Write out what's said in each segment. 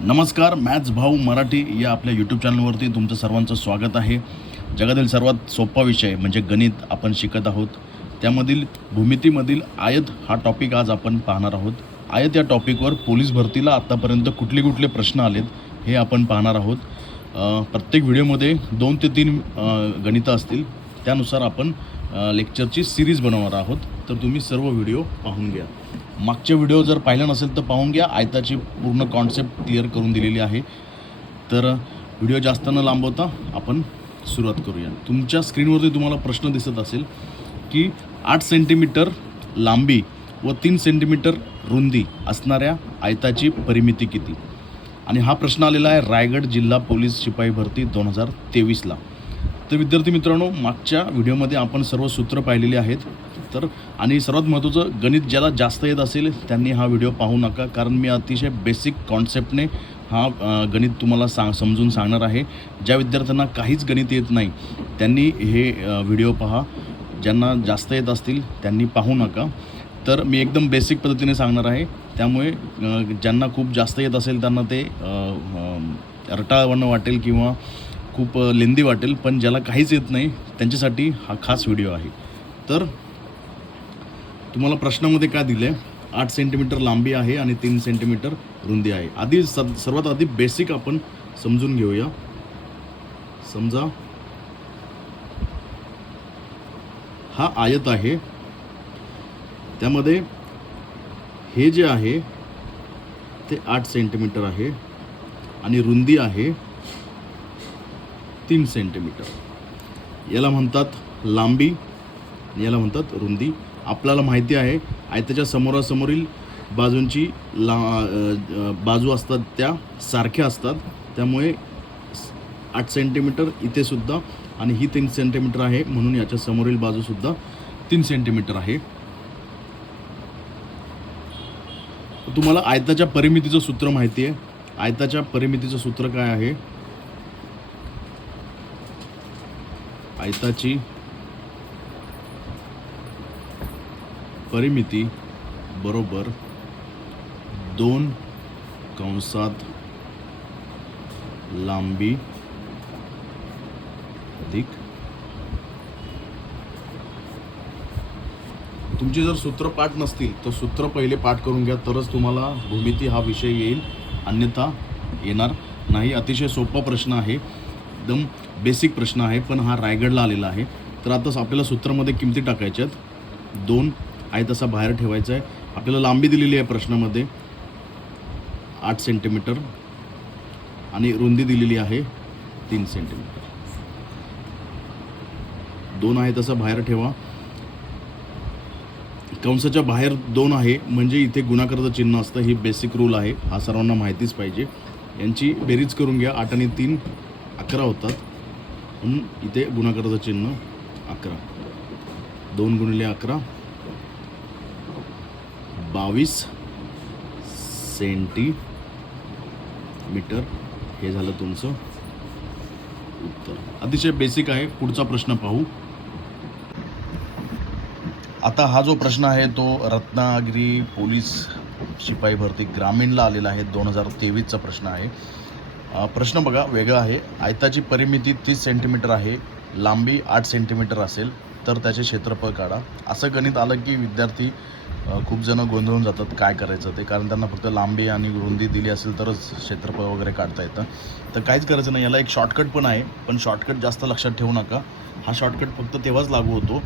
नमस्कार मॅथ्स भाऊ मराठी या आपल्या यूट्यूब चॅनलवरती तुमचं सर्वांचं स्वागत आहे. जगातील सर्वात सोपा विषय म्हणजे गणित आपण शिकत आहोत. त्यामधील भूमितीमधील आयत हा टॉपिक आज आपण पाहणार आहोत. आयत या टॉपिकवर पोलीस भरतीला आत्तापर्यंत कुठले कुठले प्रश्न आलेत हे आपण पाहणार आहोत. प्रत्येक व्हिडिओमध्ये दोन ते तीन गणितं असतील. त्यानुसार आपण लेक्चरची सिरीज बनवणार आहोत. तर तुम्ही सर्व व्हिडिओ पाहून घ्या. मागचे व्हिडिओ जर पाहिलं नसेल तर पाहून घ्या. आयताची पूर्ण कॉन्सेप्ट क्लिअर करून दिलेली आहे. तर व्हिडिओ जास्त न लांबवता आपण सुरुवात करूया. तुमच्या स्क्रीनवरती तुम्हाला प्रश्न दिसत असेल की आठ सेंटीमीटर लांबी व तीन सेंटीमीटर रुंदी असणाऱ्या आयताची परिमिती किती? आणि हा प्रश्न आलेला आहे रायगड जिल्हा पोलीस शिपाई भरती दोन हजार तेवीसला. तर विद्यार्थी मित्रांनो मागच्या व्हिडिओमध्ये आपण सर्व सूत्र पाहिलेली आहेत. तर आणि सर्वात महत्त्वाचं गणित ज्याला जास्त येत असेल त्यांनी हा व्हिडिओ पाहू नका कारण मी अतिशय बेसिक कॉन्सेप्टने हा गणित तुम्हाला सांग समजून सांगणार आहे. ज्या विद्यार्थ्यांना काहीच गणित येत नाही त्यांनी हे व्हिडिओ पहा. ज्यांना जास्त येत असतील त्यांनी पाहू नका. तर मी एकदम बेसिक पद्धतीने सांगणार आहे. त्यामुळे ज्यांना खूप जास्त येत असेल त्यांना ते अ, वाटेल किंवा खूप लेंदी वाटेल पण ज्याला काहीच येत नाही त्यांच्यासाठी हा खास व्हिडिओ आहे. तर तुम्हाला प्रश्नामध्ये काय दिलं? आहे आठ सेंटीमीटर लांबी आहे आणि तीन सेंटीमीटर रुंदी आहे. आधी स सर्वात आधी बेसिक आपण समजून घेऊया. समजा हा आयत आहे. त्यामध्ये हे जे आहे ते आठ सेंटीमीटर आहे आणि रुंदी आहे. तीन सेंटीमीटर. याला म्हणतात लांबी याला म्हणतात रुंदी. आपल्याला माहिती आहे आयताच्या समोरासमोरील बाजूंची ला बाजू असतात त्या सारख्या असतात. त्यामुळे आठ सेंटीमीटर इथेसुद्धा आणि ही तीन सेंटीमीटर आहे म्हणून याच्या समोरील बाजूसुद्धा तीन सेंटीमीटर आहे. तुम्हाला आयताच्या परिमितीचं सूत्र माहिती आहे. आयताच्या परिमितीचं सूत्र काय आहे? आयताची परिमिती बरोबर दोन कंसात लांबी अधिक. तुमची जर सूत्र पाठ नसतील तर सूत्र पहिले पाठ करून घ्या तरच तुम्हाला भूमिती हा विषय येईल. अन्यथा येणार नाही. अतिशय सोपा प्रश्न आहे. एकदम बेसिक प्रश्न आहे पण हा रायगडला आलेला आहे. तर आता आपल्याला सूत्रामध्ये किमती टाकायच्या आहेत. दोन आहे तसा बाहेर ठेवायचा आहे. आपल्याला लांबी दिलेली आहे प्रश्नामध्ये. आठ सेंटीमीटर आणि रुंदी दिलेली आहे तीन सेंटीमीटर दोन आहे तसा बाहेर ठेवा. कंसाच्या बाहेर दोन आहे म्हणजे इथे गुणाकाराचं चिन्ह असतं. ही बेसिक रूल आहे. हा सर्वांना माहितीच पाहिजे. यांची बेरीज करून घ्या. आठ आणि तीन अकरा होतात. म्हणून इथे गुणाकाराचं चिन्ह अकरा. दोन गुणिले अकरा. बावीस सेंटीमीटर. हे झालं तुमचं उत्तर. अतिशय बेसिक आहे. पुढचा प्रश्न पाहू. आता हा जो प्रश्न आहे तो रत्नागिरी पोलीस शिपाई भरती ग्रामीणला आलेला आहे. दोन हजार तेवीसचा प्रश्न आहे. प्रश्न बघा वेगळा आहे. आयताची परिमिती तीस सेंटीमीटर आहे. लांबी आठ सेंटीमीटर असेल तर त्याचे क्षेत्रफळ काढा. असं गणित आलं की विद्यार्थी खूप जण गोंधळून जातात काय करायचं ते कारण त्यांना फक्त लांबी आणि रुंदी दिली असेल तरच क्षेत्रफळ वगैरे काढता येतं. तर काहीच करायचं नाही. याला एक शॉर्टकट पण आहे पण शॉर्टकट जास्त लक्षात ठेवू नका. हा शॉर्टकट फक्त तेव्हाच लागू होतो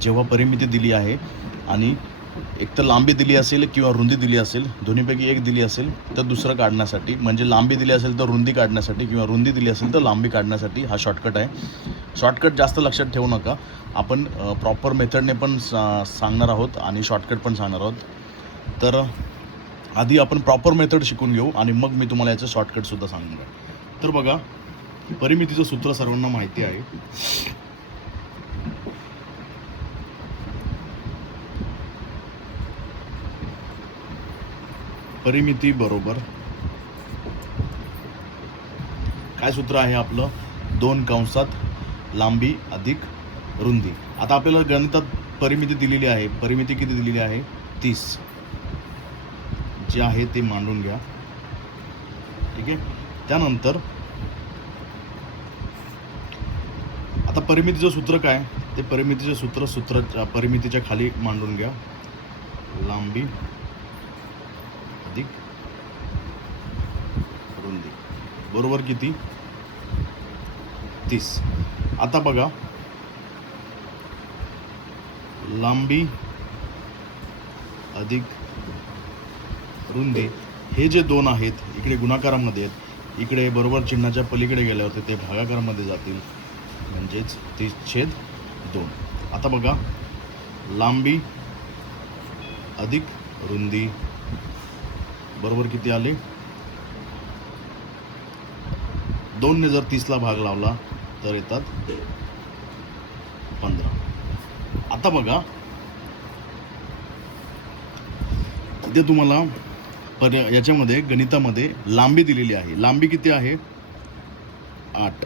जेव्हा परिमिती दिली आहे आणि एक तर लांबी दिली असेल किंवा रुंदी दिली असेल दोन्हीपैकी एक दिली असेल तर दुसरं काढण्यासाठी म्हणजे लांबी दिली असेल तर रुंदी काढण्यासाठी किंवा रुंदी दिली असेल तर लांबी काढण्यासाठी हा शॉर्टकट आहे. शॉर्टकट जास्त लक्षात ठेवू नका. आपण प्रॉपर मेथडने पण सा सांगणार आहोत आणि शॉर्टकट पण सांगणार आहोत. तर आधी आपण प्रॉपर मेथड शिकून घेऊ आणि मग मी तुम्हाला याचं शॉर्टकटसुद्धा सांगणार तर बघा परिमितीचं सूत्र सर्वांना माहिती आहे. परिमिती बरोबर. काय सूत्र आहे आपलं? दोन कंसात लांबी अधिक रुंदी. आता आपल्याला गणितात परिमिती दिलेली आहे. परिमिती किती दिलेली आहे? तीस. जे आहे ते मांडून घ्या. ठीक आहे? त्यानंतर आता परिमितीचं सूत्र काय? ते परिमितीचं सूत्र सूत्र परिमितीच्या खाली मांडून घ्या. लांबी अधिक रुंदी बरोबर किती? तीस. आता बघा. लांबी अधिक रुंदी. हे जे दोन आहेत इकडे गुणाकारामध्ये आहेत इकडे बरोबर चिन्हाच्या पलीकडे गेल्यावर ते भागाकारामध्ये जातील. म्हणजेच तीस छेद दोन. आता बघा. लांबी अधिक रुंदी. बरोबर किती आले? दोनने जर तीसला भाग लावला तर येतात पंधरा. आता बघा. इथे तुम्हाला पर याच्यामध्ये गणितामध्ये लांबी दिलेली आहे. लांबी किती आहे? आठ.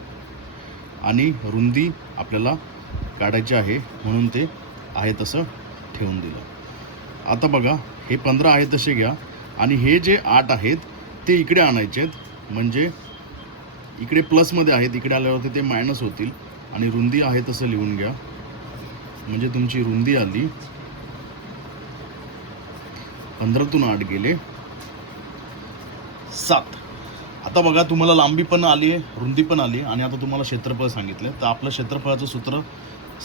आणि रुंदी आपल्याला काढायची आहे म्हणून ते आहे तसं ठेवून दिलं. आता बघा हे पंधरा आहे तसे घ्या. आणि हे जे आठ आहेत ते इकडे आणायचे आहेत म्हणजे इकडे प्लसमध्ये आहेत इकडे आल्यावरती ते मायनस होतील. आणि रुंदी आहे तसं लिहून घ्या. म्हणजे तुमची रुंदी आली. पंधरातून आठ गेले. सात. आता बघा तुम्हाला लांबी पण आली आहे रुंदी पण आली आणि आता तुम्हाला क्षेत्रफळ सांगितलं तर आपलं क्षेत्रफळाचं सूत्र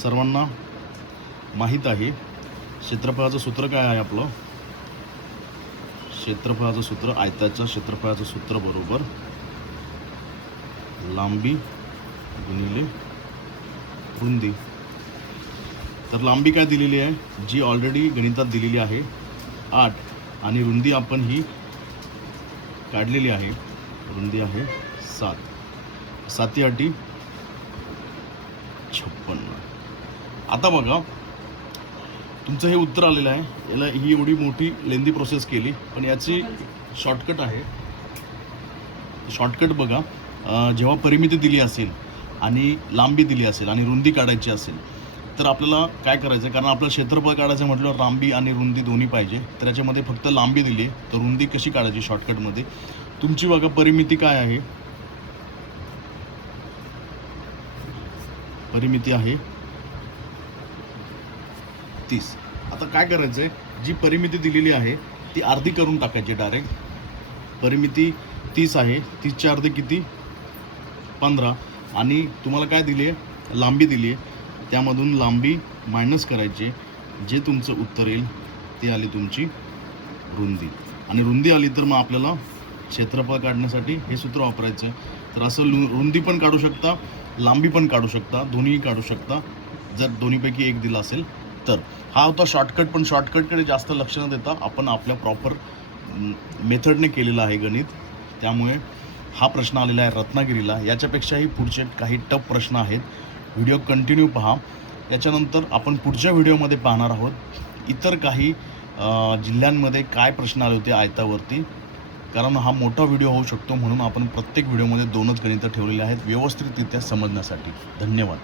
सर्वांना माहीत आहे. क्षेत्रफळाचं सूत्र काय आहे आपलं? क्षेत्रफळाचं सूत्र आयताच्या क्षेत्रफळाचं सूत्र बरोबर लांबी गुणिले रुंदी. तर लांबी काय दिलेली आहे? जी ऑलरेडी गणितात दिलेली आहे आठ. आणि रुंदी आपण ही काढलेली आहे. रुंदी आहे सात. साती आठी छप्पन्न आता बघा तुमचं हे उत्तर आलेलं आहे. याला ही एवढी मोठी लेंदी प्रोसेस केली पण याची शॉर्टकट आहे. शॉर्टकट बघा. जेव्हा परिमिती दिली असेल आणि लांबी दिली असेल आणि रुंदी काढायची असेल तर आपल्याला काय करायचं? आहे कारण आपलं क्षेत्रफळ काढायचं म्हटलं लांबी आणि रुंदी दोन्ही पाहिजे. तर याच्यामध्ये फक्त लांबी दिली आहे तर रुंदी कशी काढायची शॉर्टकटमध्ये तुमची बघा परिमिती काय आहे? परिमिती आहे तीस. आता काय करायचं आहे जी परिमिती दिलेली आहे ती अर्धी करून टाकायची डायरेक्ट परिमिती तीस आहे. तीसच्या अर्धी किती? पंधरा. आणि तुम्हाला काय दिली आहे? लांबी दिली आहे. त्यामधून लांबी मायनस करायची जे तुमचं उत्तर येईल ती आली तुमची रुंदी. आणि रुंदी आली तर मग आपल्याला क्षेत्रफळ काढण्यासाठी हे सूत्र वापरायचं तर असं लु रुंदी पण काढू शकता लांबी पण काढू शकता दोन्हीही काढू शकता. जर दोन्हीपैकी एक दिला असेल तर. हा होता शॉर्टकट पण शॉर्टकटकडे जास्त लक्ष न देता आपण आपल्या प्रॉपर मेथडने केलेलं आहे गणित. त्यामुळे हा प्रश्न आलेला आहे रत्नागिरीला. याच्यापेक्षाही पुढचे काही टफ प्रश्न आहेत. व्हिडिओ कंटिन्यू पहा. याच्यानंतर आपण पुढच्या व्हिडिओमध्ये पाहणार आहोत. इतर काही जिल्ह्यांमध्ये काय प्रश्न आले होते आयतावरती. कारण हा मोठा व्हिडिओ होऊ शकतो म्हणून आपण प्रत्येक व्हिडिओमध्ये दोनच गणितं ठेवलेली आहेत. व्यवस्थितरित्या समजण्यासाठी. धन्यवाद.